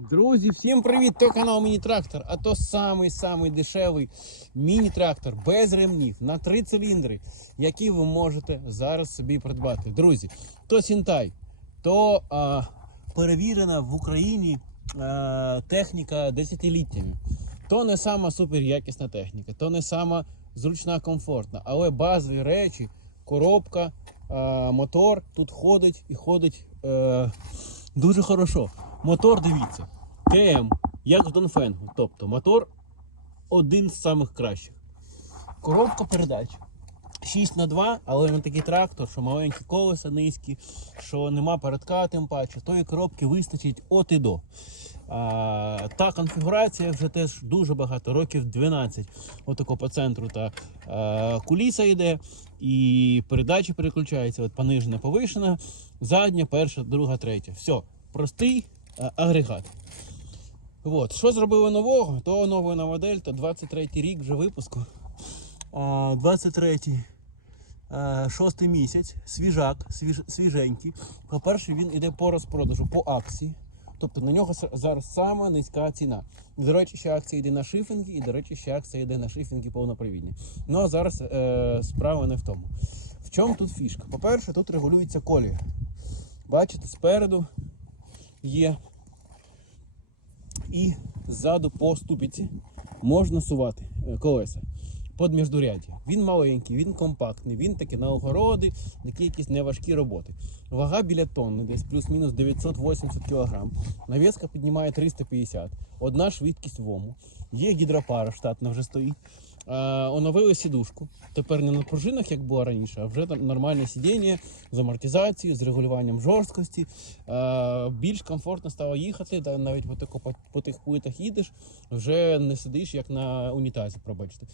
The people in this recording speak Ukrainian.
Друзі, всім привіт! То канал Міні-Трактор, а то самий самий дешевий міні-трактор без ремнів на три циліндри, який ви можете зараз собі придбати. Друзі, то Сінтай, то а, перевірена в Україні а, техніка десятиліттями. То не сама суперякісна техніка, то не сама зручна, комфортна, але базові речі, коробка, а, мотор тут ходить і ходить е, дуже хорошо. Мотор, дивіться, КМ, як в Донфенгу. Тобто мотор один з самих кращих. Коробка передач. 6 на 2 але не такий трактор, що маленькі колеса низькі, що нема передка, тим паче. Тої коробки вистачить от і до. А, та конфігурація вже теж дуже багато, років 12. Отако по центру та а, куліса йде, і передачі переключаються. От понижена, повишена, задня, перша, друга, третя. Все, простий агрегат. От. Що зробили нового? То нова модель, то 23 рік вже випуску. 23 а, шостий місяць, свіжак, свіж, свіженький. По-перше, він іде по розпродажу, по акції. Тобто на нього зараз сама низька ціна. До речі, ще акція йде на шифінги, і, до речі, ще акція йде на шифінги повнопривідні. Ну а зараз е, справа не в тому. В чому тут фішка? По-перше, тут регулюється колія. Бачите, спереду є і ззаду по ступіці. Можна сувати е, колеса під міждуряддя. Він маленький, він компактний, він таки на огороди, такі якісь неважкі роботи. Вага біля тонни, десь плюс-мінус 980 кг. Навіска піднімає 350 Одна швидкість вому. Є гідропара штатна вже стоїть. А, оновили сідушку. Тепер не на пружинах, як було раніше, а вже там нормальне сидіння з амортизацією, з регулюванням жорсткості. А, більш комфортно стало їхати, та навіть по, тако- по, по тих плитах їдеш, вже не сидиш як на унітазі, пробачте.